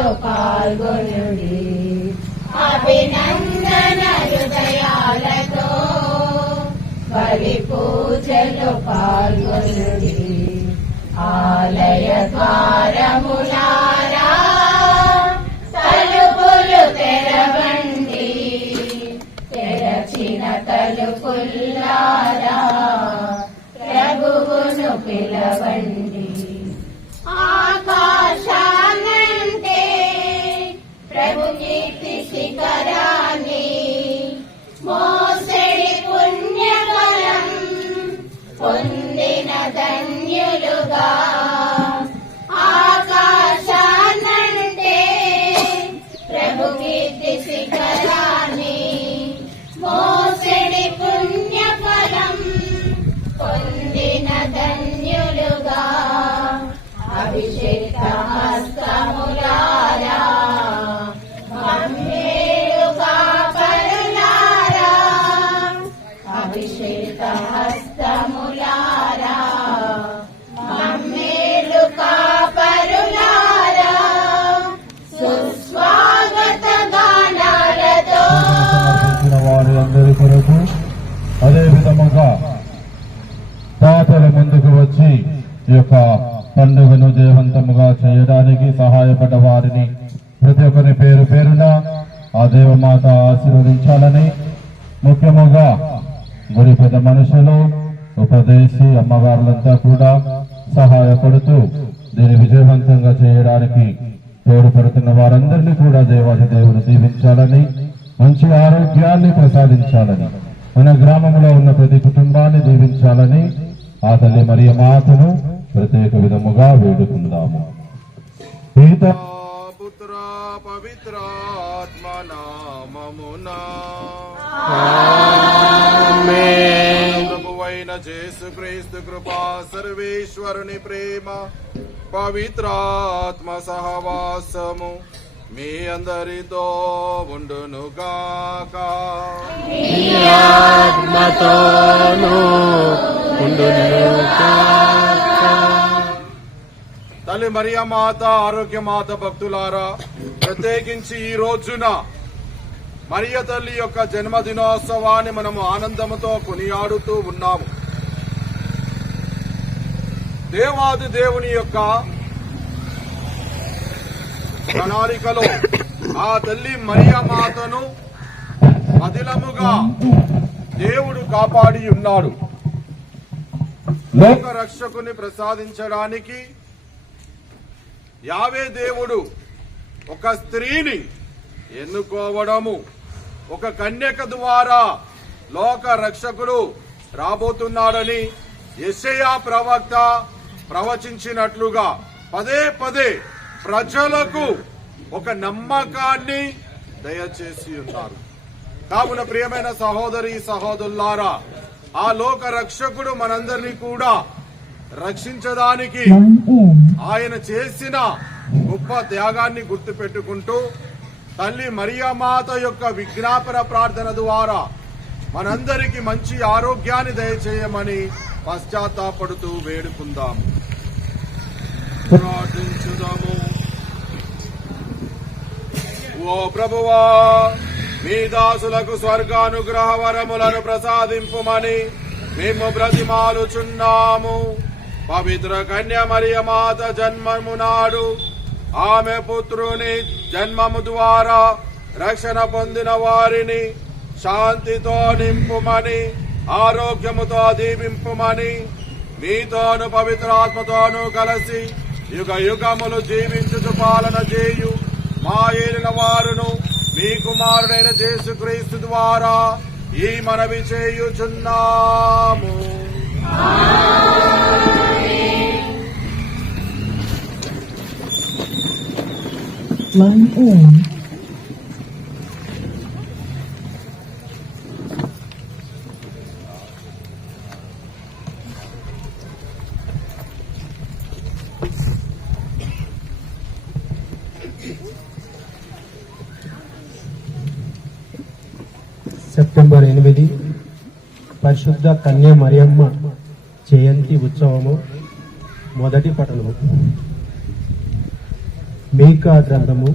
పూజలో పాల్గొనుడి. అభినందన హృదయాలతో బలి పూజలో పాల్గొనుడి. ఆలయ ద్వారములారా తలుపులు తెరవండి. తెరచిన తలుపులారా ప్రభువును పిలవండి. ఆకాశానంటే ప్రభు కీర్తి శిఖరాన్ని మోసడి పుణ్యఫలం పొందిన ధన్యులుగా. ఆకాశానంటే ప్రభు కీర్తి శిఖరాన్ని మోసడి పుణ్యఫలం పొందిన ధన్యులుగా. అభిషేక హస్తములారా మమ్మేలు కాపరులారా. అభిషేక హస్తములారా మమ్మేలు కాపరులారా. సుస్వాగత గానాలతో వారి అందరి కొరకు అదే విధముగా దాతల ముందుకు వచ్చి ఈ యొక్క పండుగను జయవంతముగా చేయడానికి సహాయపడ్డ వారిని ప్రతి ఒక్కరి పేరు పేరున ఆ దేవమాత ఆశీర్వదించాలని, ముఖ్యముగా గుడి పెద్ద మనుషులు, ఉపదేశి అమ్మవారులంతా కూడా సహాయపడుతూ దీన్ని విజయవంతంగా చేయడానికి తోడ్పడుతున్న వారందరినీ కూడా దేవాది దేవుడు దీవించాలని, మంచి ఆరోగ్యాన్ని ప్రసాదించాలని, మన గ్రామంలో ఉన్న ప్రతి కుటుంబాన్ని దీవించాలని ఆ తల్లి మరియ మాతను ప్రత్యేక విధముగా వేడుకుందాము. పితా పుత్ర పవిత్రాత్మ నామమునా ఆమేన్. ప్రభువైన యేసుక్రీస్తు కృపా, సర్వేశ్వరుని ప్రేమ, పవిత్రాత్మ సహవాసము మీ అందరితో ఉండునుగాక. మీ ఆత్మతోనూ ఉండునుగాక. తల్లి మరియ మాత, ఆరోగ్య మాత భక్తులారా, ప్రత్యేకించి ఈ రోజున మరియ తల్లి యొక్క జన్మదినోత్సవాన్ని మనము ఆనందముతో కొనియాడుతూ ఉన్నాము. దేవాది దేవుని యొక్క ప్రణాళికలో ఆ తల్లి మరియ మాతను అదిలముగా దేవుడు కాపాడి ఉన్నాడు. లోక రక్షకుని ప్రసాదించడానికి యావే దేవుడు ఒక స్త్రీని ఎన్నుకోవడము, ఒక కన్యక ద్వారా లోక రక్షకుడు రాబోతున్నాడని యెషయా ప్రవక్త ప్రవచించినట్లుగా పదే పదే ప్రజలకు ఒక నమ్మకాన్ని దయచేసి ఉన్నారు. కావున ప్రియమైన సహోదరి సహోదరులారా, ఆ లోక రక్షకుడు మనందరినీ కూడా రక్షించడానికి ఆయన చేసిన గొప్ప త్యాగాన్ని గుర్తు పెట్టుకుంటూ తల్లి మరియమాత యొక్క విజ్ఞాపన ప్రార్థన ద్వారా మనందరికీ మంచి ఆరోగ్యాన్ని దయచేయమని పశ్చాత్తాపడుతూ వేడుకుందాము, ప్రార్థించుదాము. ఓ ప్రభువా, మీ దాసులకు స్వర్గానుగ్రహ వరములను ప్రసాదింపుమని మేము బ్రతిమాలుచున్నాము. పవిత్ర కన్య మరియమాత జన్మము నాడు ఆమె పుత్రుని జన్మము ద్వారా రక్షణ పొందిన వారిని శాంతితో నింపుమని, ఆరోగ్యముతో దీవింపుమని, మీతోను పవిత్రాత్మతోనూ కలిసి యుగ యుగములు జీవించుచు పాలన చేయు మా ఏలిన వారును మీ కుమారుడైన యేసుక్రీస్తు ద్వారా ఈ మనవి చేయుచున్నాము. సెప్టెంబర్ 8 పరిశుద్ధ కన్య మరియమ్మ జయంతి ఉత్సవము మొదటి పఠనము. మీకా గ్రంథము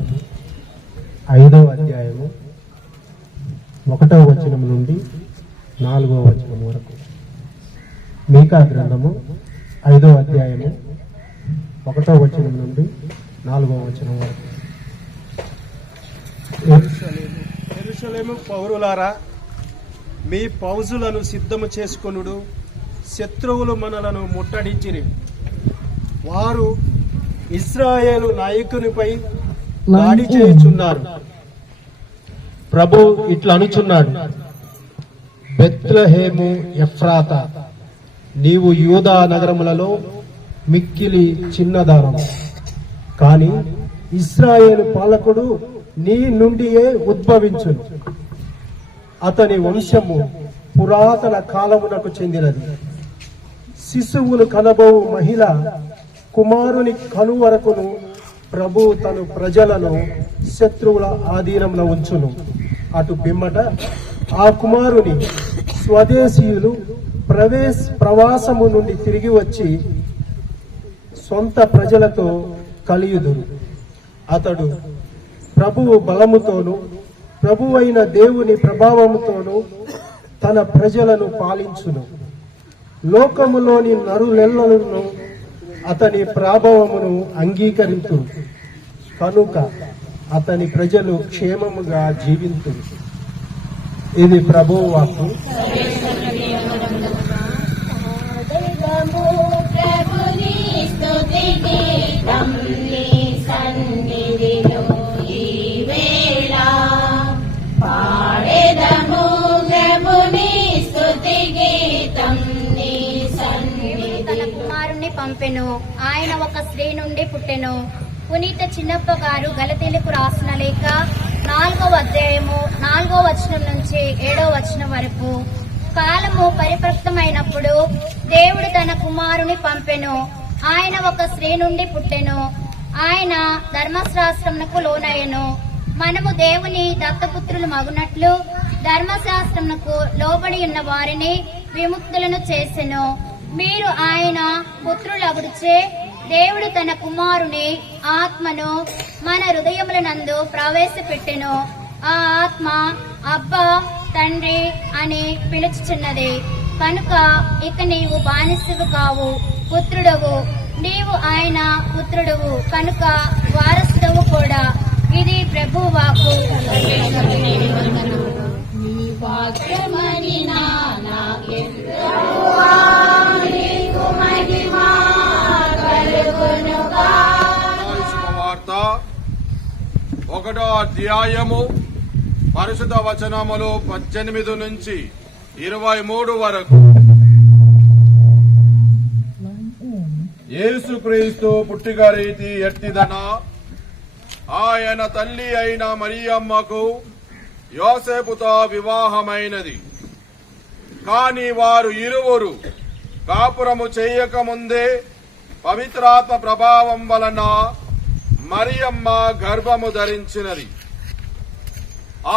5వ అధ్యాయము 1వ వచనం నుండి 4వ వచనం వరకు. మీకా గ్రంథము 5వ అధ్యాయము 1వ వచనం నుండి 4వ వచనం వరకు. యెరూషలేము పౌరులారా, మీ పౌజులను సిద్ధము చేసుకొనుడు. శత్రువులు మనలను ముట్టడించిరి. వారు ఇశ్రాయేలు నాయకునిపై దాడి చేయుచున్నారు. ప్రభు ఇట్లా అనుచున్నాడు, బెత్లెహేము ఎఫ్రాతా, నీవు యూదా నగరములలో మిక్కిలి చిన్నదానము, కాని ఇశ్రాయేలు పాలకుడు నీ నుండియే ఉద్భవించును. అతని వంశము పురాతన కాలమునకు చెందినది. శిశువులు కనబోవు మహిళ కుమారుని కను వరకును ప్రభు తను ప్రజలను శత్రువుల ఆధీనంలో ఉంచును. అటు పిమ్మట ఆ కుమారుని స్వదేశీయులు ప్రవాసము నుండి తిరిగి వచ్చి సొంత ప్రజలతో కలియుదురు. అతడు ప్రభువు బలముతోను ప్రభువైన దేవుని ప్రభావముతోను తన ప్రజలను పాలించును. లోకములోని నరులెల్లలను అతని ప్రభావమును అంగీకరించు కనుక అతని ప్రజలు క్షేమముగా జీవింతురు. ఇది ప్రభువు వాక్కు. ప్రభుని స్తుతి గీతం నీ సన్నిధిలో ఈ వేళ పాడెదము. ప్రభుని స్తుతి గీతం నీ సన్నిధిలో. తన కుమారుణ్ణి పంపెను, ఆయన ఒక స్త్రీ నుండి పుట్టెను. పునీత చిన్నప్ప గారు గలతీలకు రాసిన లేఖ 4వ అధ్యాయము 4వ వచనం నుంచి 7వ వచనం వరకు. కాలము పరిపక్వమైనప్పుడు దేవుడు తన కుమారుని పంపెను, ఆయన ఒక స్త్రీ నుండి పుట్టెను, ఆయన ధర్మశాస్త్రమునకు లోనయ్యెను. మనము దేవుని దత్తపుత్రులు మగునట్లు ధర్మశాస్త్రమునకు లోబడి ఉన్న వారిని విముక్తులను చేసెను. మీరు ఆయన పుత్రులగుడిచే దేవుడు తన కుమారుని ఆత్మను మన హృదయములనందు ప్రవేశపెట్టెను. ఆ ఆత్మ అబ్బా తండ్రి అని పిలుచుచున్నది. కనుక ఇక నీవు బానిసవు కావు, పుత్రుడవు. నీవు ఆయన పుత్రుడవు కనుక వారసుడవు కూడా. ఇది ప్రభువు వాక్కు. నీ వాక్యమని నాకెంతో మహిమా కలుగునుగా. శుభవార్త 1వ అధ్యాయము పరిశుద్ధ వచనములు 18 నుంచి 23 వరకు. యేసుక్రీస్తు పుట్టిక రీతి ఎట్టిదన. ఆయన తల్లి అయిన మరియమ్మకు యోసేపుతో వివాహమైనది. కాని వారు ఇరువురు కాపురము చేయకముందే పవిత్రాత్మ ప్రభావం వలన మరియమ్మ గర్భము ధరించినది.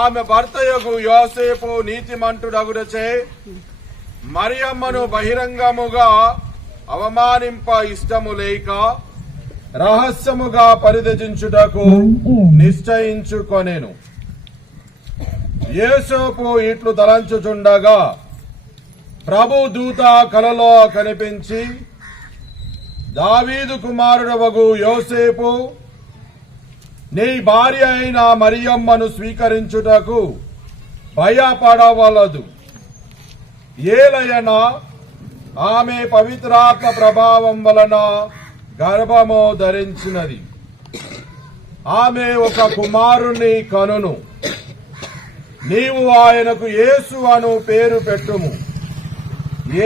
ఆమె భర్తయగు యోసేపు నీతిమంతుడగుటచే మరియమ్మను బహిరంగముగా అవమానింప ఇష్టము లేక రహస్యముగా పరిత్యజించుటకు నిశ్చయించుకొనెను. యోసేపు ఇట్లు తలంచుచుండగా ప్రభు దూత కలలో కనిపించి, దావీదు కుమారుడవగు యోసేపు, నీ భార్య అయిన మరియమ్మను స్వీకరించుటకు భయపడవలదు. ఏలయనా ఆమె పవిత్రాత్మ ప్రభావం వలన గర్భము ధరించినది. ఆమె ఒక కుమారుని కనును. నీవు ఆయనకు యేసు అను పేరు పెట్టుము.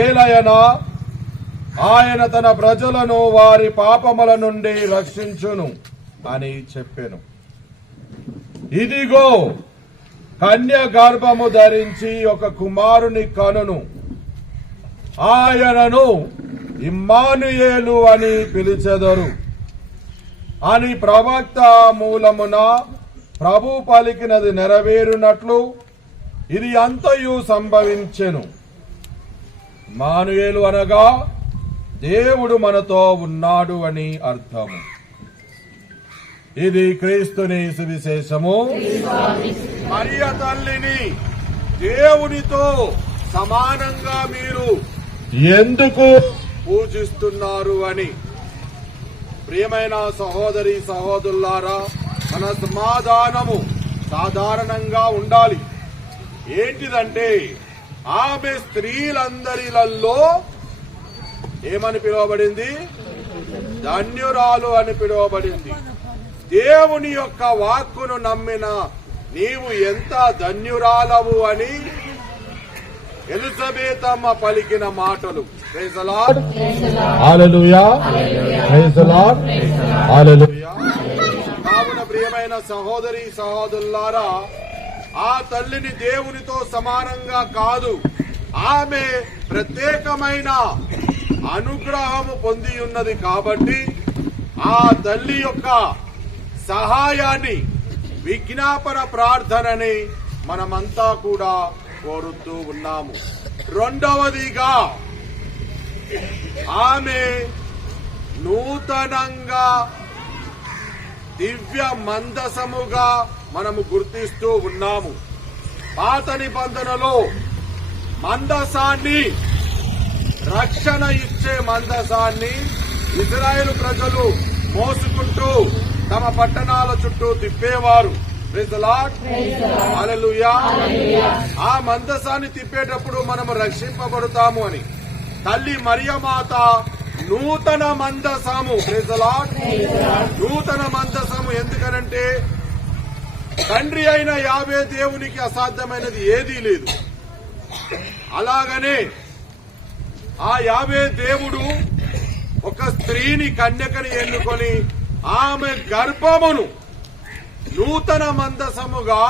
ఏలయనా ఆయన తన ప్రజలను వారి పాపముల నుండి రక్షించును అని చెప్పెను. ఇదిగో, కన్య గర్భము ధరించి ఒక కుమారుని కనును. ఆయనను ఇమ్మానుయేలు అని పిలిచెదరు అని ప్రవక్త మూలమున ప్రభు పలికినది నెరవేరునట్లు ఇది అంతయు సంభవించెను. ఇమ్మానుయేలు అనగా దేవుడు మనతో ఉన్నాడు అని అర్థము. ఇది క్రీస్తుని సువిశేషము. మరియ తల్లిని దేవునితో సమానంగా మీరు ఎందుకు పూజిస్తున్నారు అని. ప్రియమైన సహోదరి సహోదరులారా, మన సమాధానము సాధారణంగా ఉండాలి. ఏంటిదంటే ఆమె స్త్రీలందరిలో ఏమని పిలువబడింది? ధన్యురాలు అని పిలువబడింది. దేవుని యొక్క వాక్కును నమ్మిన నీవు ఎంత ధన్యురాలవు అని ఎలిజబెతమ్మ పలికిన మాటలు. Praise the Lord. Hallelujah. Praise the Lord. Hallelujah. కావున ప్రియమైన సహోదరి సహోదరులారా, ఆ తల్లిని దేవునితో సమానంగా కాదు, ఆమె ప్రత్యేకమైన అనుగ్రహము పొంది ఉన్నది కాబట్టి ఆ తల్లి యొక్క సహాయాన్ని, విజ్ఞాపన ప్రార్థనని మనమంతా కూడా కోరుతూ ఉన్నాము. రెండవదిగా ఆమె నూతనంగా దివ్య మందసముగా మనము గుర్తిస్తూ ఉన్నాము. పాత నిబంధనలో మందసాన్ని, రక్షణ ఇచ్చే మందసాన్ని ఇజ్రాయేలు ప్రజలు మోసుకుంటూ తమ పట్టణాల చుట్టూ తిప్పేవారు. Praise the Lord. హల్లెలూయా. ఆ మందసాన్ని తిప్పేటప్పుడు మనము రక్షింపబడతాము అని తల్లి మరియమాత నూతన మందసము. Praise the lord. నూతన మందసము ఎందుకనంటే తండ్రి అయిన యావే దేవునికి అసాధ్యమైనది ఏదీ లేదు. అలాగనే ఆ యావే దేవుడు ఒక స్త్రీని, కన్యకని ఎన్నుకొని ఆమె గర్భమును నూతన మందసముగా,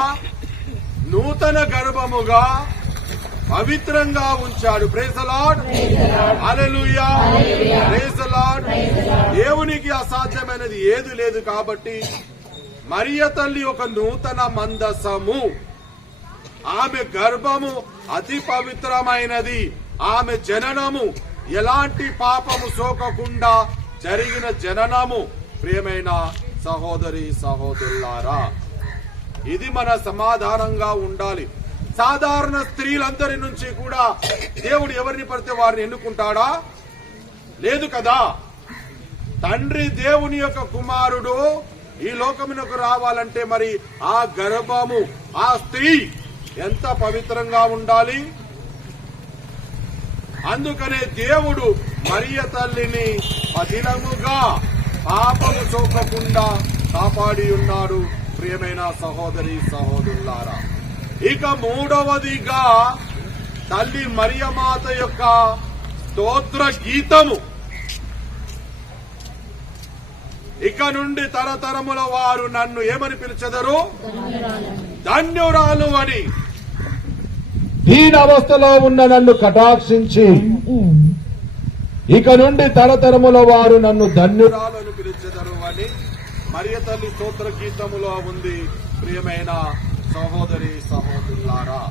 నూతన గర్భముగా పవిత్రంగా ఉంచాడు. Praise the Lord. Hallelujah. Praise the Lord. దేవునికి అసాధ్యమైనది ఏది లేదు కాబట్టి మరియ తల్లి ఒక నూతన మందసము. ఆమె గర్భము అతి పవిత్రమైనది. ఆమె జననము ఎలాంటి పాపము సోకకుండా జరిగిన జననము. ప్రియమైన సహోదరి సహోదరులారా, ఇది మన సమాధానంగా ఉండాలి. సాధారణ స్త్రీలందరి నుంచి కూడా దేవుడు ఎవరిని పడితే వారిని ఎన్నుకుంటాడా? లేదు కదా. తండ్రి దేవుని యొక్క కుమారుడు ఈ లోకమునకు రావాలంటే మరి ఆ గర్భము, ఆ స్త్రీ ఎంత పవిత్రంగా ఉండాలి. అందుకనే దేవుడు మరియ తల్లిని పదిలముగా పాపము సోకకుండా కాపాడి ఉన్నాడు. ప్రియమైన సహోదరి సహోదరులారా, ఇక మూడవదిగా తల్లి మరియమాత యొక్క స్తోత్ర గీతము. ఇక నుండి తరతరముల వారు నన్ను ఏమని పిలిచెదరు? ధన్యురాలు అని. దీనవస్థలో ఉన్న నన్ను కటాక్షించి ఇక నుండి తరతరముల వారు నన్ను ధన్యురాలు అని పిలిచెదరు అని మరియ తల్లి స్తోత్ర గీతములో ఉంది. ప్రియమైన సహోదరి సహోదరులారా,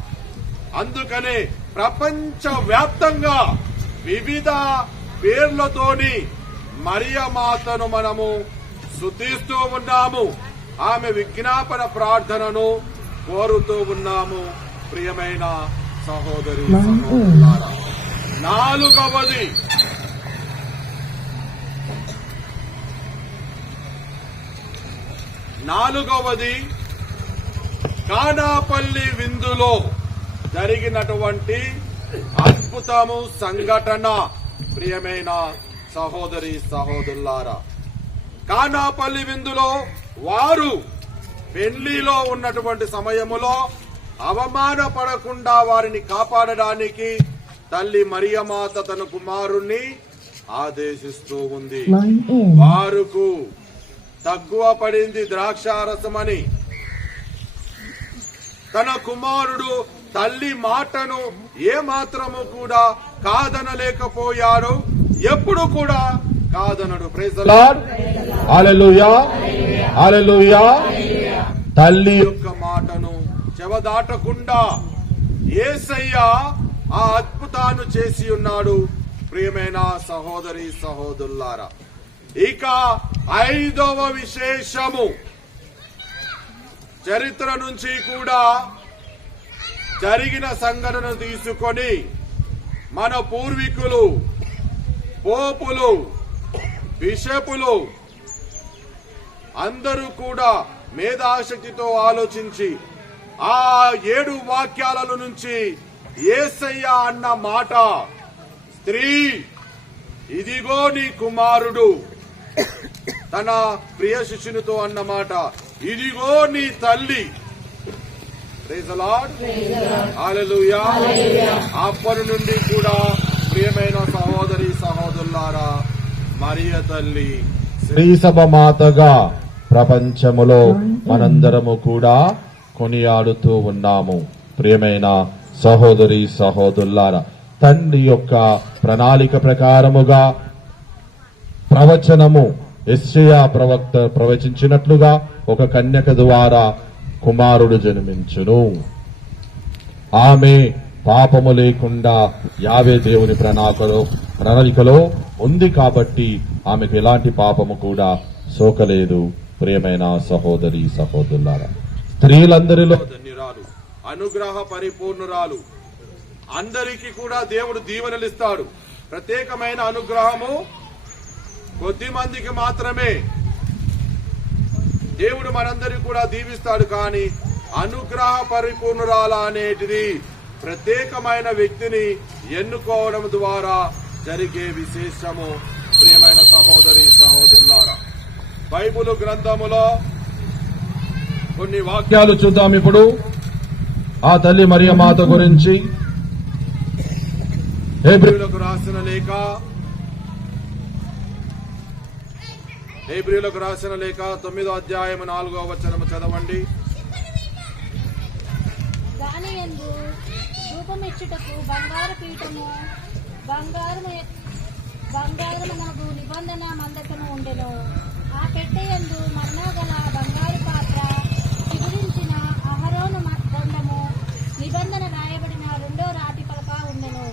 అందుకనే ప్రపంచ వ్యాప్తంగా వివిధ పేర్లతోని మరియమాతను మనము స్తుతిస్తూ ఉన్నాము. ఆమె విజ్ఞాపన ప్రార్థనను కోరుతూ ఉన్నాము. ప్రియమైన సహోదరి సహోదరులారా, నాలుగవది కానాపల్లి విందులో జరిగినటువంటి అద్భుతము సంఘటన. ప్రియమైన సహోదరి సహోదరులారా, కానాపల్లి విందులో వారు పెళ్లిలో ఉన్నటువంటి సమయములో అవమానపడకుండా వారిని కాపాడడానికి తల్లి మరియమాత తన కుమారుణ్ణి ఆదేశిస్తూ ఉంది. వారుకు తక్కువ పడింది ద్రాక్షారసమని తన కుమారుడు తల్లి మాటను ఏ మాత్రము కూడా కాదనలేకపోయాడు. ఎప్పుడు కూడా కాదనడు. Praise the Lord. Hallelujah. Hallelujah. తల్లి యొక్క మాటను చెవదాటకుండా యేసయ్య ఆ అద్భుతాన్ని చేసి ఉన్నాడు. ప్రియమైన సహోదరి సహోదరులారా, ఇక 5వ విశేషము, చరిత్ర నుంచి కూడా జరిగిన సంఘటనను తీసుకొని మన పూర్వీకులు, పోపులు, బిషపులు అందరూ కూడా మేధాశక్తితో ఆలోచించి ఆ 7 వాక్యాల నుంచి యేసయ్య అన్న మాట, స్త్రీ ఇదిగో నీ కుమారుడు, తన ప్రియ శిష్యునితో అన్నమాట, ఇదిగో నీ తల్లి. ప్రైజ్ ది లార్డ్, హల్లెలూయా. అప్పటి నుండి కూడా ప్రియమైన సహోదరి సహోదరులారా, మరియ తల్లి శ్రీ సభ మాతగా ప్రపంచములో మనందరము కూడా కొనియాడుతూ ఉన్నాము. ప్రియమైన సహోదరి సహోదరులారా, తండ్రి యొక్క ప్రణాళిక ప్రకారముగా ప్రవచనము యెషయా ప్రవక్త ప్రవచించినట్లుగా ఒక కన్యక ద్వారా కుమారుడు జన్మించును. ఆమె పాపము లేకుండా యావే దేవుని ప్రణాళికలో ఉంది కాబట్టి ఆమెకు ఎలాంటి పాపము కూడా సోకలేదు. ప్రియమైన సహోదరి సహోదరులారా, స్త్రీలందరిలో ధన్యురాలు, అనుగ్రహ పరిపూర్ణురాలు. అందరికీ కూడా దేవుడు దీవెనలిస్తాడు. ప్రత్యేకమైన అనుగ్రహము కొద్ది మందికి మాత్రమే దేవుడు మనందరికీ కూడా దీవిస్తాడు. కానీ అనుగ్రహ పరిపూర్ణురాల అనేటిది ప్రత్యేకమైన వ్యక్తిని ఎన్నుకోవడం ద్వారా జరిగే విశేషము. ప్రియమైన సహోదరి సహోదరులారా, బైబిల్ గ్రంథములో కొన్ని వాక్యాలు చూద్దాం. ఇప్పుడు ఆ తల్లి మరియ మాత గురించి హెబ్రీయులకు రాసిన లేఖ, హెబ్రీయులకు రాసిన లేఖ 9వ అధ్యాయము 4వ వచనము చదవండి. దానియందు ధూపమిచ్చుటకు బంగారు పీఠము, బంగారము నిబంధన మందకము ఉండెను. ఆ పెట్టెయందు మన్నాగల బంగారు పాత్ర, చిగురించిన అహరోను దండము, నిబంధన రాయబడిన 2వ రాతి పలక ఉండెను.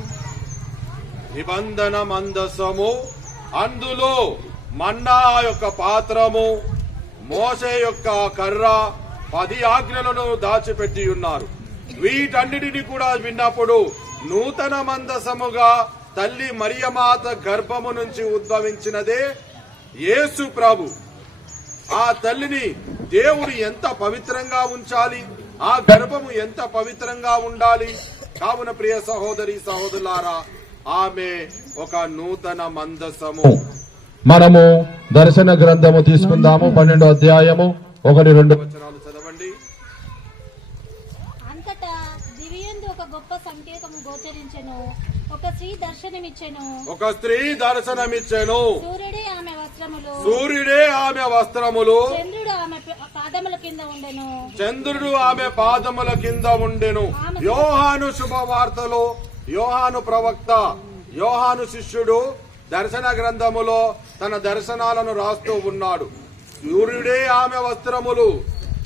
నిబంధన మందసము, అందులో మన్నా యొక్క పాత్రము, మోసే యొక్క కర్ర, 10 ఆజ్ఞలను దాచిపెట్టి ఉన్నారు. వీటన్నిటిని కూడా విన్నప్పుడు నూతన మందసముగా తల్లి మరియమాత గర్భము నుంచి ఉద్భవించినదే యేసు ప్రభు. ఆ తల్లిని దేవుడు ఎంత పవిత్రంగా ఉంచాలి, ఆ గర్భము ఎంత పవిత్రంగా ఉండాలి. కావున ప్రియ సహోదరి సహోదరులారా, ఆమె ఒక నూతన మందసము. మనము దర్శన గ్రంథము తీసుకుందాము. 12వ అధ్యాయము 1-2 వచనాలు చదవండి. అంతటా దివియందు ఒక గొప్ప సంకేతము గోచరించెను. ఒక స్త్రీ దర్శనమిచ్చెను. ఒక స్త్రీ దర్శనమిచ్చెను. సూర్యుడే ఆమె వస్త్రములు, సూర్యుడే ఆమె వస్త్రములు, చంద్రుడు ఆమె పాదముల కింద ఉండెను. చంద్రుడు ఆమె పాదముల కింద ఉండెను. యోహాను శుభవార్తలో యోహాను ప్రవక్త, యోహాను శిష్యుడు దర్శన గ్రంథములో తన దర్శనాలను రాస్తూ ఉన్నాడు. సూర్యుడే ఆమె వస్త్రములు,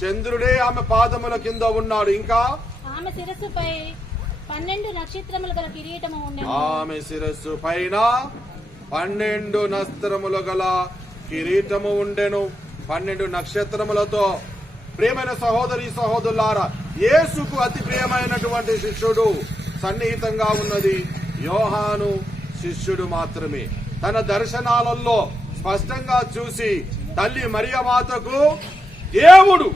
చంద్రుడే ఆమె పాదముల కింద ఉన్నాడు. ఇంకా ఆమె శిరస్సుపై 12 నక్షత్రములు గల కిరీటము ఉండెను. ఆమె శిరస్సు పైన 12 నక్షత్రములు గల కిరీటము ఉండెను, 12 నక్షత్రములతో. ప్రియమైన సహోదరి సహోదరులారా, యేసుకు అతి ప్రియమైనటువంటి శిష్యుడు, సన్నిహితంగా ఉన్నది యోహాను శిష్యుడు మాత్రమే. తన దర్శనాలలో స్పష్టంగా చూసి తల్లి మరియమాతకు దేవుడు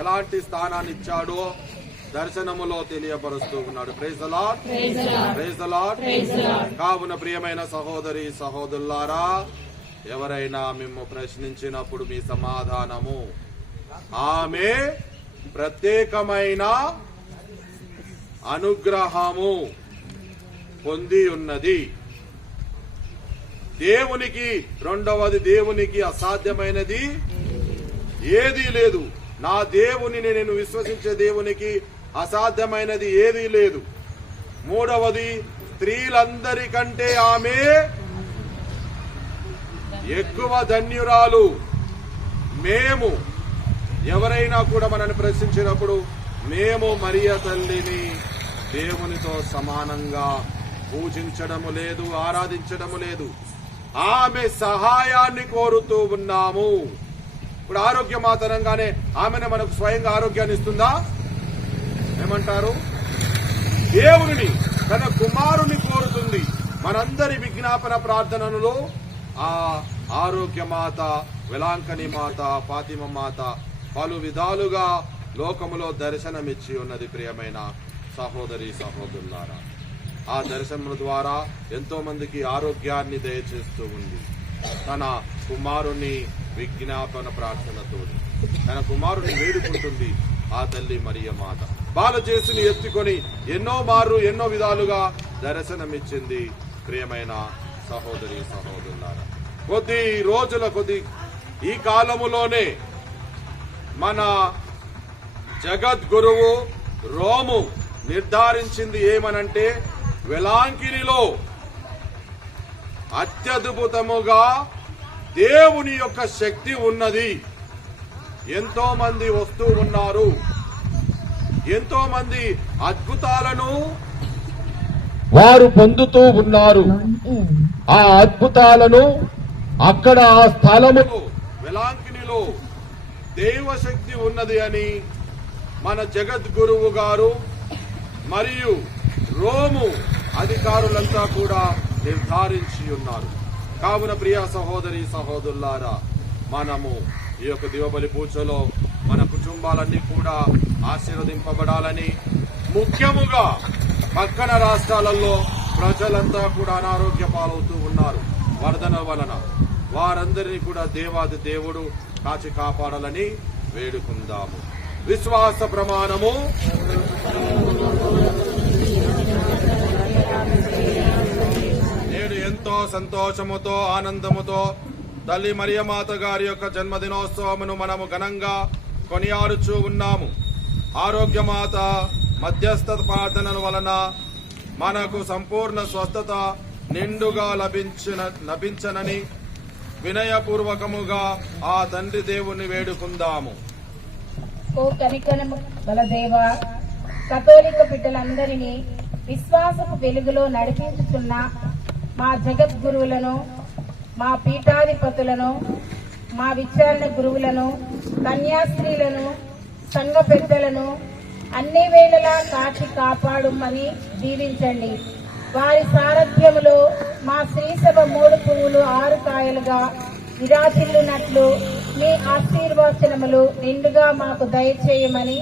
ఎలాంటి స్థానాన్ని ఇచ్చాడో దర్శనములో తెలియపరుస్తూ ఉన్నాడు. Praise the Lord, praise the Lord. కావున ప్రియమైన సహోదరి సహోదరులారా, ఎవరైనా మిమ్ము ప్రశ్నించినప్పుడు మీ సమాధానము, ఆమె ప్రత్యేకమైన అనుగ్రహము పొంది ఉన్నది. దేవునికి, రెండవది దేవునికి అసాధ్యమైనది ఏదీ లేదు. నా దేవుని, నేను విశ్వసించే దేవునికి అసాధ్యమైనది ఏదీ లేదు. మూడవది, స్త్రీలందరికంటే ఆమె ఎక్కువ ధన్యురాలు. మేము ఎవరైనా కూడా మనల్ని ప్రశ్నించినప్పుడు మేము మరియ తల్లిని దేవునితో సమానంగా పూజించడము లేదు, ఆరాధించడము లేదు. ఆమె సహాయాన్ని కోరుతూ ఉన్నాము. ఇప్పుడు ఆరోగ్య మాత అనగానే ఆమెనే మనకు స్వయంగా ఆరోగ్యాన్ని ఇస్తుందా? ఏమంటారు? దేవుని తన కుమారుని కోరుతుంది. మనందరి విజ్ఞాపన ప్రార్థనలో ఆ ఆరోగ్య మాత, వెలాంకని మాత, ఫాతిమ మాత పలు విధాలుగా లోకములో దర్శనమిచ్చి ఉన్నది. ప్రియమైన సహోదరి సహోదరులారా, ఆ దర్శనముల ద్వారా ఎంతో మందికి ఆరోగ్యాన్ని దయచేస్తూ ఉంది. తన కుమారుని విజ్ఞాపన ప్రార్థనతో తన కుమారుని వేడుకుంటుంది ఆ తల్లి మరియ మాత. బాలచేసుని ఎత్తుకొని ఎన్నో విధాలుగా దర్శనమిచ్చింది. ప్రియమైన సహోదరి సహోదరులారా, కొద్ది ఈ కాలములోనే మన జగద్గురువు రోము నిర్ధారించింది ఏమనంటే, వెలాంకినిలో అత్యద్భుతముగా దేవుని యొక్క శక్తి ఉన్నది. ఎంతో మంది వస్తూ ఉన్నారు. ఎంతో మంది అద్భుతాలను వారు పొందుతూ ఉన్నారు. ఆ అద్భుతాలను అక్కడ ఆ స్థలము వెలాంకినిలో దైవశక్తి ఉన్నది అని మన జగద్గురువు గారు మరియు రోము అధికారులంతా కూడా నిర్ధారించి ఉన్నారు. కావున ప్రియ సహోదరి సహోదరులారా, మనము ఈ యొక్క దివబలి పూజలో మన కుటుంబాలన్నీ కూడా ఆశీర్వదింపబడాలని, ముఖ్యముగా పక్కన రాష్ట్రాలలో ప్రజలంతా కూడా అనారోగ్య పాలవుతూ ఉన్నారు వరదన వలన. వారందరినీ కూడా దేవాది దేవుడు కాచి కాపాడాలని వేడుకుందాము. విశ్వాస ప్రమాణము. నేడు ఎంతో సంతోషముతో ఆనందముతో తల్లి మరియమాత గారి యొక్క జన్మదినోత్సవమును మనము ఘనంగా కొనియాడుచూ ఉన్నాము. ఆరోగ్యమాత మధ్యస్థ ప్రార్థనల వలన మనకు సంపూర్ణ స్వస్థత నిండుగా లభించనని వినయపూర్వకముగా ఆ తండ్రి దేవుణ్ణి వేడుకుందాము. ఓ కనికరము గల దేవా, కథోలిక బిడ్డలందరినీ విశ్వాసపు వెలుగులో నడిపించుతున్న మా జగద్గురువులను, మా పీఠాధిపతులను, మా విచారణ గురువులను, కన్యాస్త్రీలను, సంఘ పెద్దలను అన్ని వేళలా కాచి కాపాడుమని దీవించండి. వారి సారథ్యములో మా శ్రీసభ 3 పువ్వులు 6 కాయలుగా విరాజిల్లునట్లు మీ ఆశీర్వచనములు నిండుగా మాకు దయచేయమని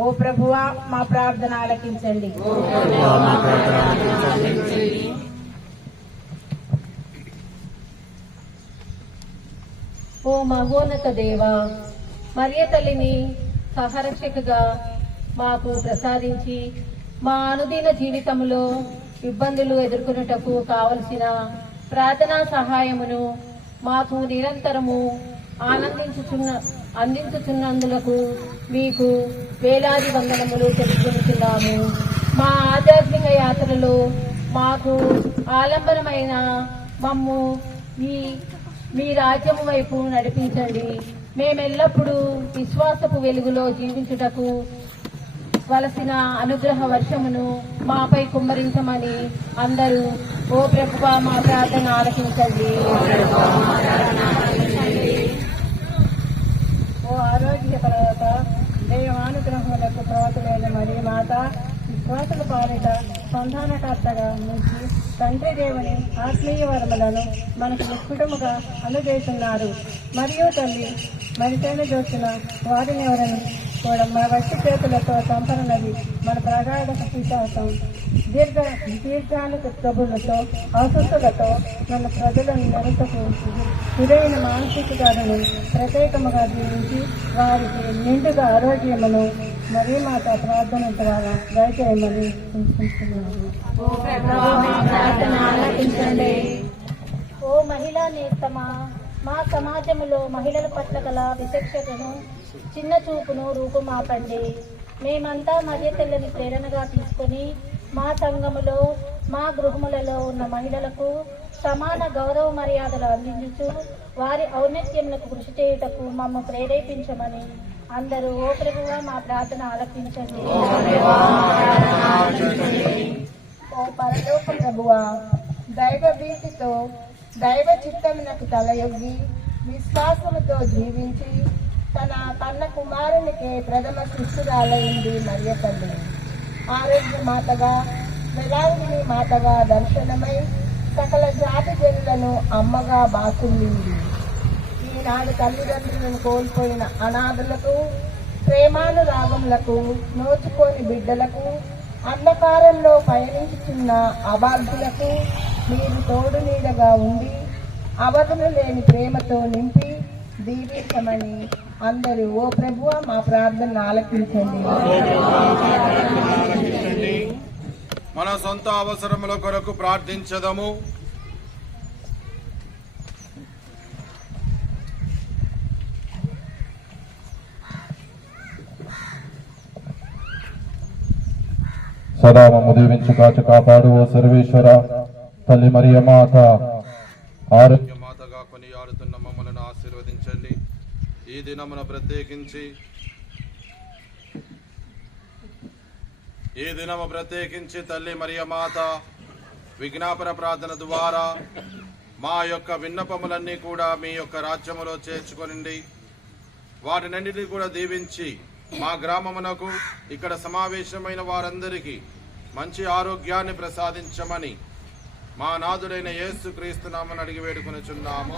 ఓ ప్రభువా మా ప్రార్థన ఆలకించండి. ఓ మహోన్నత దేవా, మరియ తల్లిని సహరక్షకగా మాకు ప్రసాదించి మా అనుదిన జీవితంలో ఇబ్బందులు ఎదుర్కొనుటకు కావలసిన ప్రార్థనా సహాయమును మాకు నిరంతరము అందించుతున్నందులకు మీకు వేలాది వందనములు తెలుపుకుంటున్నాము. మా ఆధ్యాత్మిక యాత్రలో మాకు ఆలంబనమైన మమ్ము మీ రాజ్యము వైపు నడిపించండి. మేమెల్లప్పుడూ విశ్వాసపు వెలుగులో జీవించుటకు వలసిన అనుగ్రహ వర్షమును మాపై కుమ్మరించమని అందరూ ఓ ప్రభువా మా ప్రార్థన ఆలకించండి. ఓ ఆరోగ్యపరత దైవానుగ్రహములకు ప్రవతులైన మరియు మాత, విశ్వాసుల పాలిట సంధానకర్తగా నుంచి తండ్రి దేవుని ఆత్మీయ వరములను మనకు నిష్కుటముగా అందజేస్తున్నారు. మరియు తల్లి మరితైన జోచిన వారిని ఎవరని కూడా మన వట్టి చేతులతో చంపనది మన ప్రగాఢ విశ్వాసం దీర్ఘాలు ప్రభులతో ఆశస్సులతో మన ప్రజలను నరుటకు గురైన మానసిక గాథను ప్రత్యేకముగా జీవించి వారికి నిండుగా ఆరోగ్యమును మరియు మాత ప్రార్థన ద్వారా దయచేయమని సూచిస్తున్నాము. ఓ మహిళా నేస్తమా, మా సమాజంలో మహిళల పట్ల గల విచక్షణను, చిన్న చూపును రూపుమాపండి. మేమంతా మధ్య తెల్లని ప్రేరణగా తీసుకుని మా సంఘములో, మా గృహములలో ఉన్న మహిళలకు సమాన గౌరవ మర్యాదలు అందించుచు వారి ఔన్నత్యములకు కృషి చేయుటకు మమ్మ ప్రేరేపించమని అందరూ ఓ ప్రభువా మా ప్రార్థన ఆలకించండి. ఓ పరలోక ప్రభువా, దైవ భీతితో దైవ చిత్తమునకు తలయొగ్గి విశ్వాసముతో జీవించి తన కన్న కుమారునికి ప్రథమ శిష్యురాలైంది మరియ తల్లి. ఆరోగ్య మాతగా, వెలాంగిని మాతగా దర్శనమై సకల జాతి జనులను అమ్మగా బాసులింది. ఈనాడు తల్లిదండ్రులను కోల్పోయిన అనాథులకు, ప్రేమానురాగములకు నోచుకోని బిడ్డలకు, అంధకారంలో పయనించుతున్న అబాధ్యులకు మీరు తోడు నీడగా ఉండి అవధులు లేని ప్రేమతో నింపి దీవించమని అందరూ ఓ ప్రభువా మా ప్రార్థన ఆలకించండి. మన సొంత అవసరముల కొరకు ప్రార్థించదము. సదా మమ్ము దీవించు కాచు కాపాడు ఓ సర్వేశ్వర. తల్లి మరియ మాత ఆరోగ్య మాతగా కొనియాడుతున్న మమ్మలను ఆశీర్వదించండి. ఈ దినమున ప్రత్యేకించి తల్లి మరియ మాత విజ్ఞాపన ప్రార్థన ద్వారా మా యొక్క విన్నపములన్నీ కూడా మీ యొక్క రాజ్యములో చేర్చుకొనండి. వాటినన్నిటినీ కూడా దీవించి మా గ్రామమునకు ఇక్కడ సమావేశమైన వారందరికీ మంచి ఆరోగ్యాన్ని ప్రసాదించమని మా నాథుడైన యేసు క్రీస్తు నామమున అడిగి వేడుకొనుచున్నాము.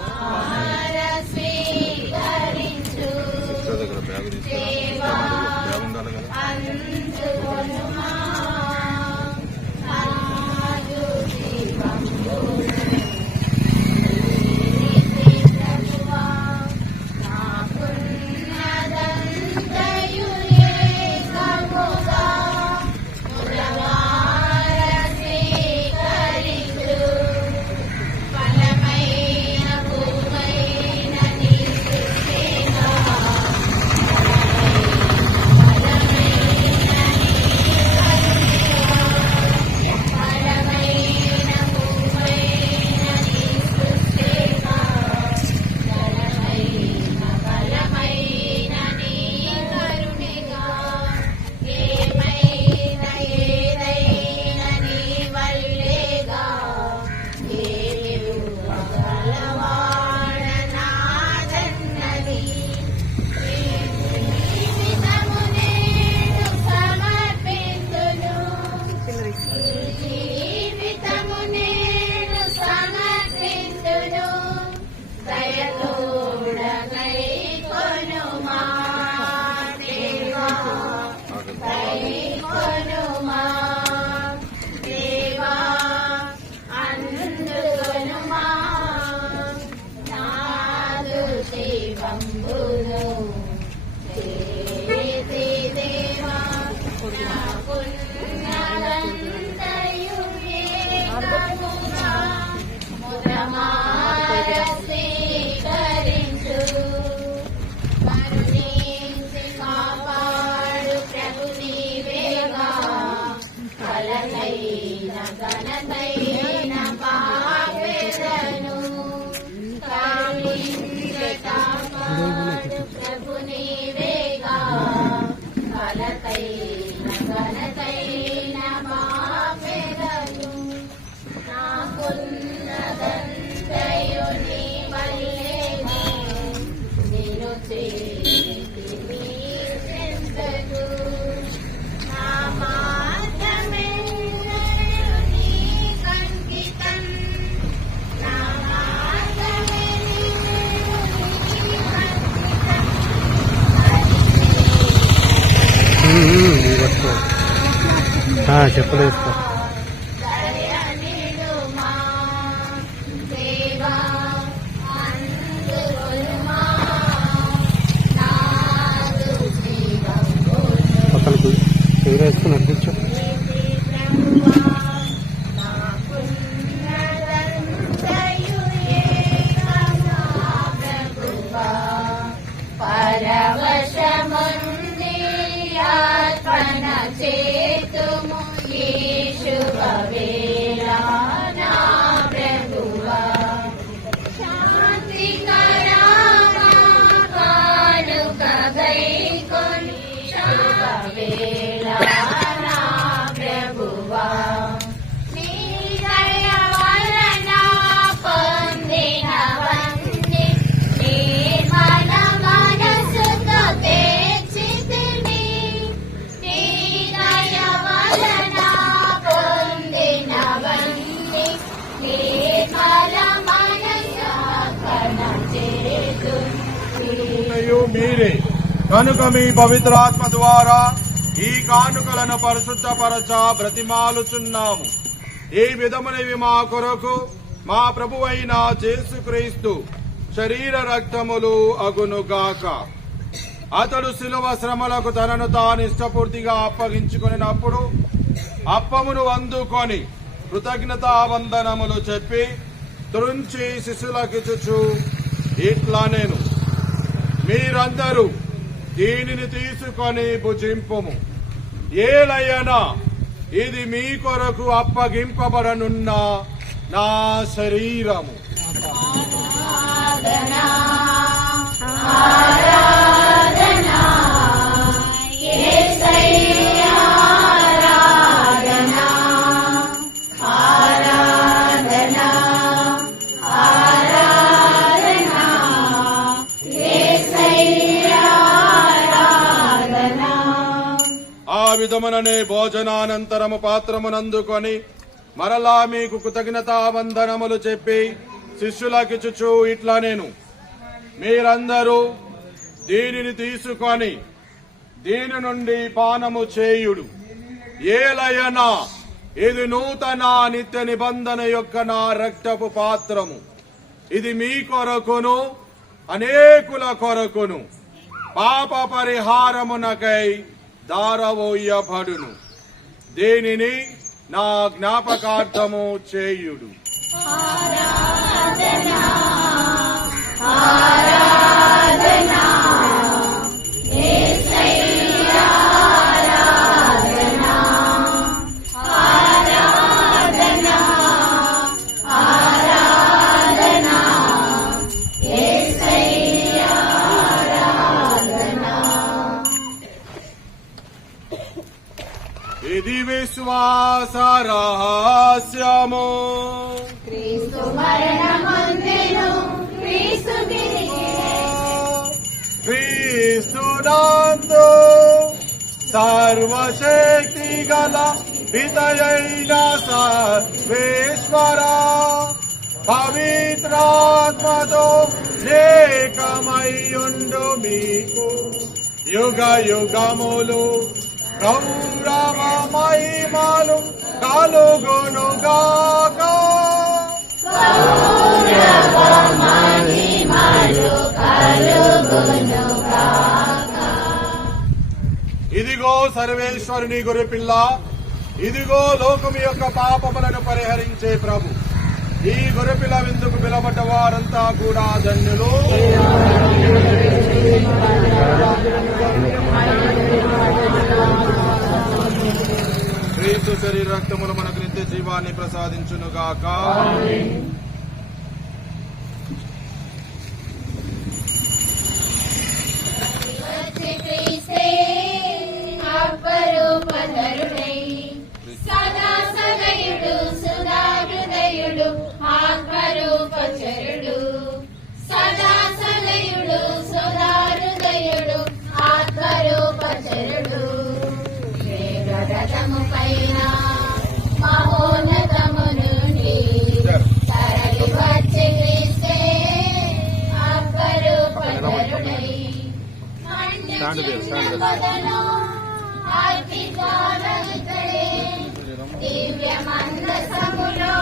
చెప్పలేదు. పక్కనకు ఎదురేసుకుని కూర్చో. నీ దయ వలన పొంది కనుక మీ పవిత్రాత్మ ద్వారా ఈ కానుకలను పరిశుద్ధపరచ బ్రతిమాలుచున్నాము. ఈ విధమునివి మా కొరకు మా ప్రభువైన యేసుక్రీస్తు శరీర రక్తములు అగునుగాక. అతడు శిలువ శ్రమలకు తనను తాను ఇష్టపూర్తిగా అప్పగించుకొనినప్పుడు అప్పమును అందుకొని కృతజ్ఞతా వందనములు చెప్పి త్రుంచి శిష్యులకిచ్చుచు ఇట్లా నేను, మీరందరూ దీనిని తీసుకొని భుజింపుము. ఏలయనా ఇది మీ కొరకు అప్పగింపబడనున్న నా శరీరము. ఆ విధముననే భోజనానంతరము పాత్రమునందుకొని మరలా మీకు కృతజ్ఞతా వందనములు చెప్పి శిష్యులకిచ్చుచు ఇట్లా నేను, మీరందరూ దీనిని తీసుకొని దీని నుండి పానము చేయుడు. ఏలయనా ఇది నూతన నిత్య నిబంధన యొక్క నా రక్తపు పాత్రము. ఇది మీ కొరకును అనేకుల కొరకును పాప పరిహారమునకై దారవోయబడును. దీనిని నా జ్ఞాపకార్థము చేయుడు. ఇది విశ్వాస రహస్యము. క్రీస్తు మరణమందెను క్రీస్తు క్రీస్తునందు సర్వశక్తి గల పితయైన సర్వేశ్వర పవిత్రాత్మతో ఏకమయ్యుండు మీకు యుగ యుగములు గౌరవ మహిమలు కలుగునుగాక. ఇదిగో సర్వేశ్వరుని గొర్రెపిల్ల, ఇదిగో లోకం యొక్క పాపములను పరిహరించే ప్రభు. ఈ గొర్రెపిల్ల విందుకు పిలబడ్డ వారంతా కూడా ధన్యులు. క్రీస్తు శరీర రక్తములు మనకు నిత్య జీవాన్ని ప్రసాదించునుగాక. సదా సదయుడు సుధాహృదయుడు ఆత్మరూపచరుడు, సదా సదయుడు సుధాహృదయుడు ఆత్మరూపచరుడు, వేగరథము పైన మహోన్నతము నుండి తరలి వచ్చే క్రీస్తే ఆత్మరూపచరుడై దివ్య మందసములో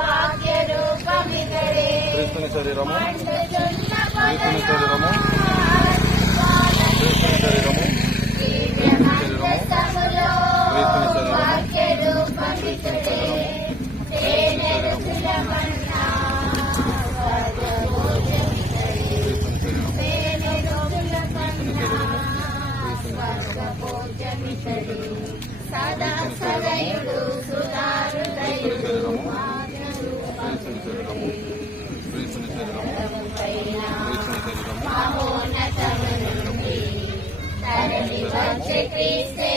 వాక్య రూపమితడే క్రీస్తుని శరీరము, మండుచున్న క్రీస్తుని శరీరము, క్రీస్తుని శరీరము, దివ్య మందసములో వాక్య రూపమితడే తేనె రుచులమన్నా సదా సదయుడు సుధాహృదయుడు మహోన్నతము నుండి తరలి వచ్చే క్రీస్తే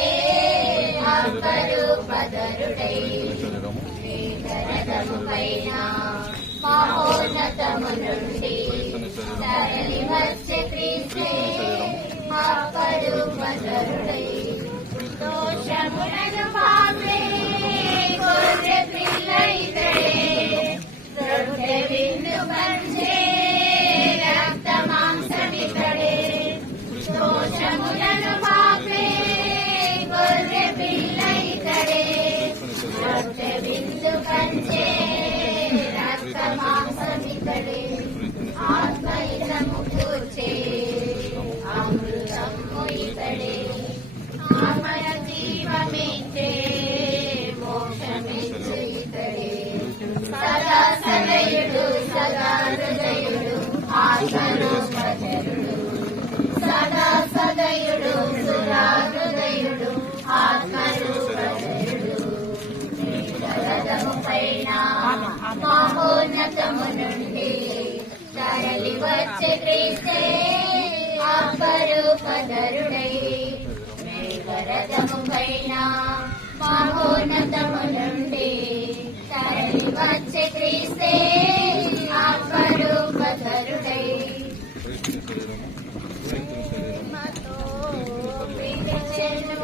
ఆత్మరూపధరుడై రథము పైన మహోన్నతము నుండి తరలి వచ్చే క్రీస్తే ఆత్మరూపధరుడై దోషములను పాపే గొర్రె పిల్ల ఇతడే, దొడ్డె విందు పంచే రక్త మాంసమితడే, జనములను మాపే గొర్రె పిల్ల ఇతడే రక్త బిందు కంచే రక్త మాంసమితడే ఆత్మహితము కూర్చే అమృతము ఇతడే ఆమయ జీవమిచ్చే మోక్షమిచ్చే ఇతడే సదా సదయుడు సదా హృదయుడు ఆత్మరూపధరుడు సదా సదయుడు సురా హృదయుడు ఆత్మరూపధరుడు రథము పైన మహోన్నతము నుండి తరలి వచ్చే క్రీస్తే ఆత్మరూపధరుడై మేఘరథము పైన మహోన్నతము నుండి తరలి వచ్చే క్రీస్తే ఆత్మరూపధరుడై మతో పిలిచెను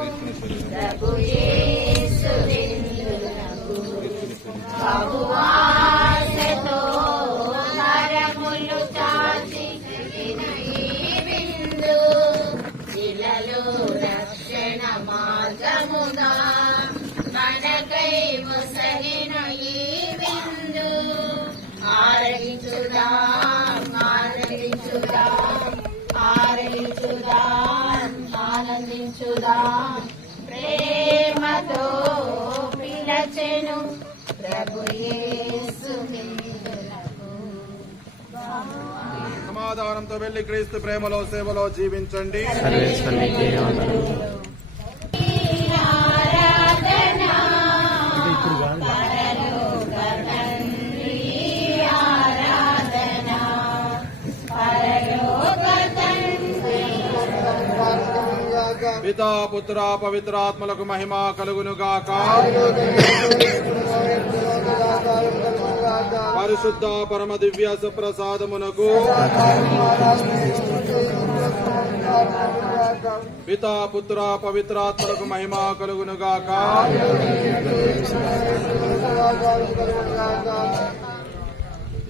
ప్రభు యేసు విందులకు బహుఆశతో కరములు చాచి తగిన ఈ విందు ఇలలో రక్షణ మార్గముగా మనకై ముసగిన ఈ విందు ఆరగించుదాం ఆరగించుదాం ఆరగించుదాం ఆనందించుదాం ప్రేమతో పిలచెను ప్రభు యేసు విందులకు సమాధానంతో వెళ్లి క్రీస్తు ప్రేమలో సేవలో జీవించండి. సర్వేశ్వరునికి వందనాలు. పితా పుత్ర పవిత్రాత్మలకు మహిమ కలుగునుగాక. పరిశుద్ధ పరమ దివ్య సుప్రసాదమునకు పితా పుత్ర పవిత్రాత్మలకు మహిమ కలుగునుగాక.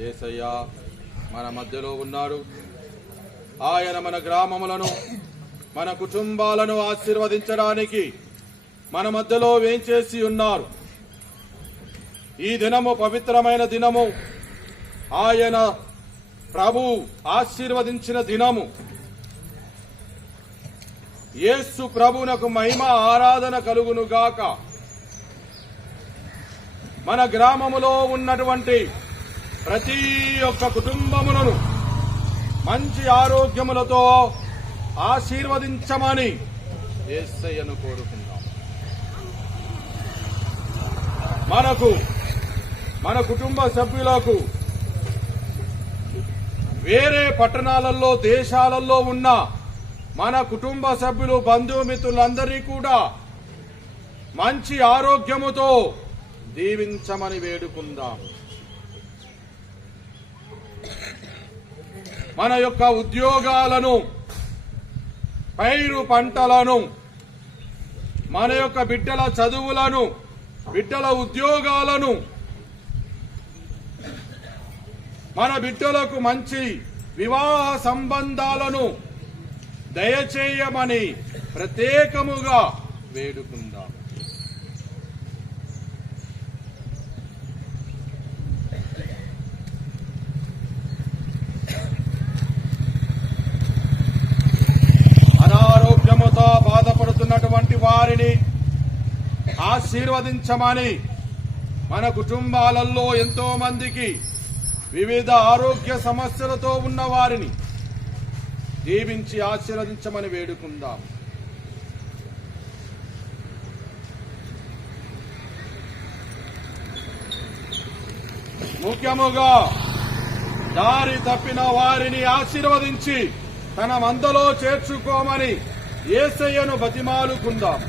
యేసయ్య మన మధ్యలో ఉన్నాడు. ఆయన మన గ్రామములను మన కుటుంబాలను ఆశీర్వదించడానికి మన మధ్యలో వేంచేసి ఉన్నారు. ఈ దినము పవిత్రమైన దినము, ఆయన ప్రభు ఆశీర్వదించిన దినము. యేసు ప్రభునకు మహిమ ఆరాధన కలుగునుగాక. మన గ్రామములో ఉన్నటువంటి ప్రతి ఒక్క కుటుంబములను మంచి ఆరోగ్యములతో ఆశీర్వదించమని యేసయ్యను కోరుకుందాం. మన కుటుంబ సభ్యులకు వేరే పట్టణాలలో దేశాలలో ఉన్న మన కుటుంబ సభ్యులు బంధుమిత్రులందరినీ కూడా మంచి ఆరోగ్యముతో దీవించమని వేడుకుందాం. మన యొక్క ఉద్యోగాలను, పైరు పంటలను, మన యొక్క బిడ్డల చదువులను, బిడ్డల ఉద్యోగాలను, మన బిడ్డలకు మంచి వివాహ సంబంధాలను దయచేయమని ప్రత్యేకముగా వేడుకుందాం. అనారోగ్యముతో బాధపడుతున్నటువంటి వారిని ఆశీర్వదించమని, మన కుటుంబాలలో ఎంతో మందికి వివిధ ఆరోగ్య సమస్యలతో ఉన్న వారిని దీవించి ఆశీర్వదించమని వేడుకుందాం. ముఖ్యముగా దారి తప్పిన వారిని ఆశీర్వదించి తన మందలో చేర్చుకోమని యేసయ్యను బతిమాలుకుందాం.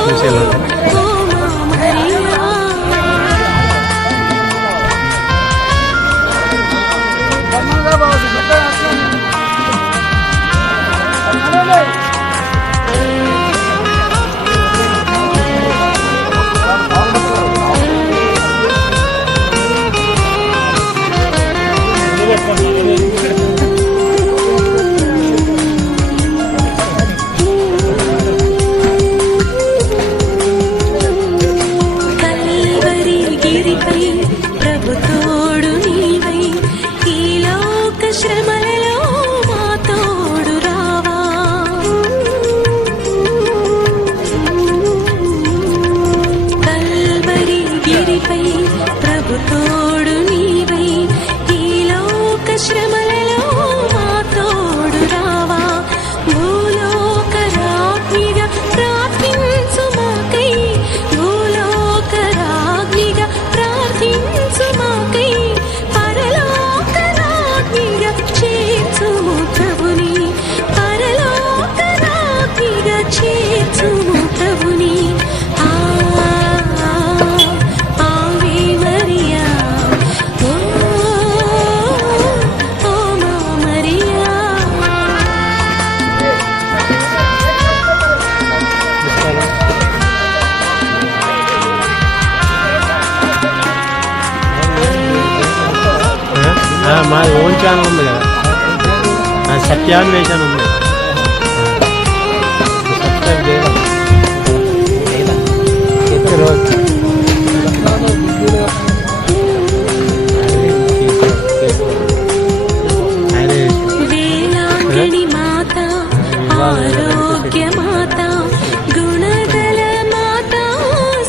చూసేలా కల్వరి గిరిపై ప్రభు తోడు నీవై ఈ లోక శ్రమలలో మా తోడు రావా కల్వరి గిరిపై ప్రభు తోడు నీవై ఈ లోక శ్రమలలో మా తోడు రావా భూలోక రాజ్ఞిగా ప్రార్థించు మాకై భూలోక రాజ్ఞిగా ప్రార్థించు మాకై పరలోక రాజ్ఞిగా చేర్చుము ప్రభుని పరలోక రాజ్ఞిగా చేర్చుము ప్రభుని ఆవే మరియా ఓ మా మరియా మా ఓన్ ఛానల్ ఉంది కదా సత్యాన్వేషణ ఉంది సబ్స్క్రైబ్ చేయాలి వేలాంగిణి మాత ఆరోగ్య మాత గుణదల మాత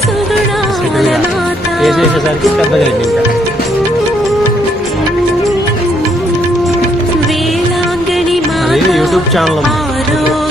సుగుణాల మాత చేసేసరికి పెద్దగా అయింది ఇంకా వేలాంగిణి మాత యూట్యూబ్ ఛానల్ ఉంది ఆరోగ్య